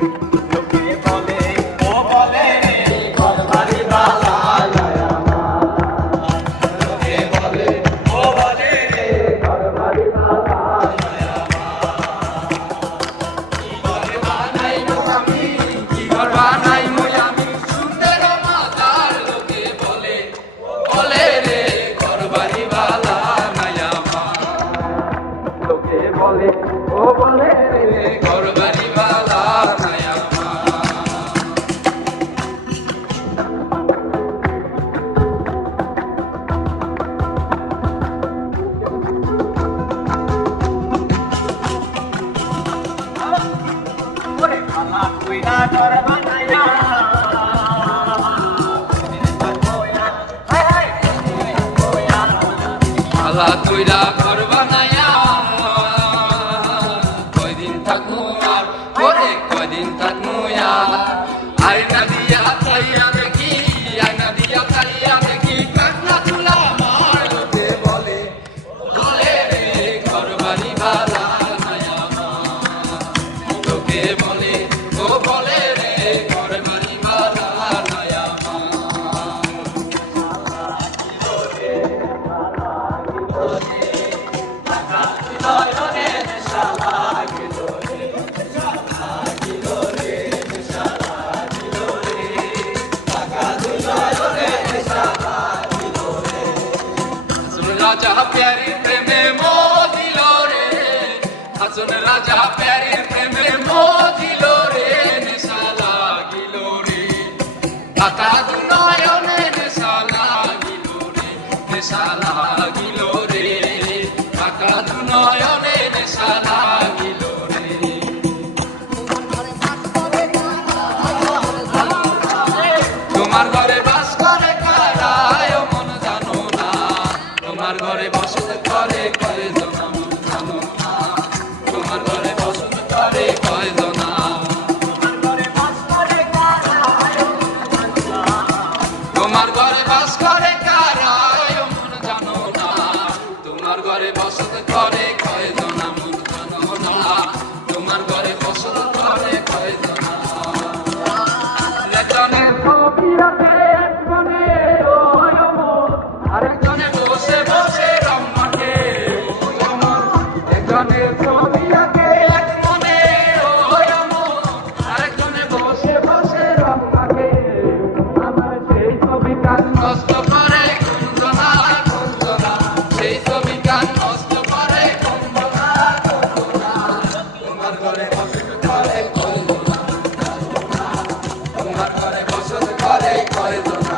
লোকে বলে ও বলে রে ঘরবাড়ি বালা নয় আমার। লোকে বলে ও বলে রে ঘরবাড়ি বালা নয় আমার। কি ঘর বানাইমু আমি, কি ঘর বানাইমু আমি, সুন্দর মাতার লোকে বলে ও বলে রে ঘরবাড়ি বালা নয় আমার। লোকে বলে ও বলে রে ঘরবাড়ি বালা নয় আমার। ওরে খালা কইরা ঘর বানাইয়া, খালা কইরা ঘর বানাইয়া কয়দিন থাকবো আর, ওরে কয়দিন থাকবো আর। আয়না দিয়া চাইয়া দেখি, আয়না দিয়া চাইয়া দেখি, কান্না তুলা আমার লোকে বলে বলে রে ঘরবাড়ি বালা নয় আমার। লোকে বলে ও বলে রে ঘরবাড়ি বালা নয় আমার। রাজা প্যারি প্রেমে মোদিল রে, হাসন রাজা প্যারি প্রেমে মোদিল রে, নেশা লাগিল রে কাকা দুনয়নে, নেশা লাগিল রে, নেশা লাগিল রে কাকা দুনয়নে, নেশা লাগিল রে। তোমার ঘরে বাস করে কারা ও মন জানো না, তোমার ঘরে বসত করে কয়জন মন জানো না, তোমার ঘরে বসত করে কয়জন। তোমার ঘরে বাস করে কারা ও মন জানো না, তোমার ঘরে বসত করে কয়জন মন জানো না, তোমার ঘরে বসত করে কয়জন। একজনে ছবি আঁকে এক মনে ওই অমর, আরেকজনে বসে বসে রং মাখে ওই অমর। একজনে ছবি আঁকে এক মনে ওই অমর, আরেকজনে বসে বসে রং মাখে। আমার সেই ছবি কান নষ্ট করে কুঞ্জনা কুঞ্জনা, সেই ছবি কান নষ্ট করে কুঞ্জনা কুঞ্জনা। তোমার ঘরে বসত করে কয়জন, তোমার ঘরে বসত করে কয়জন।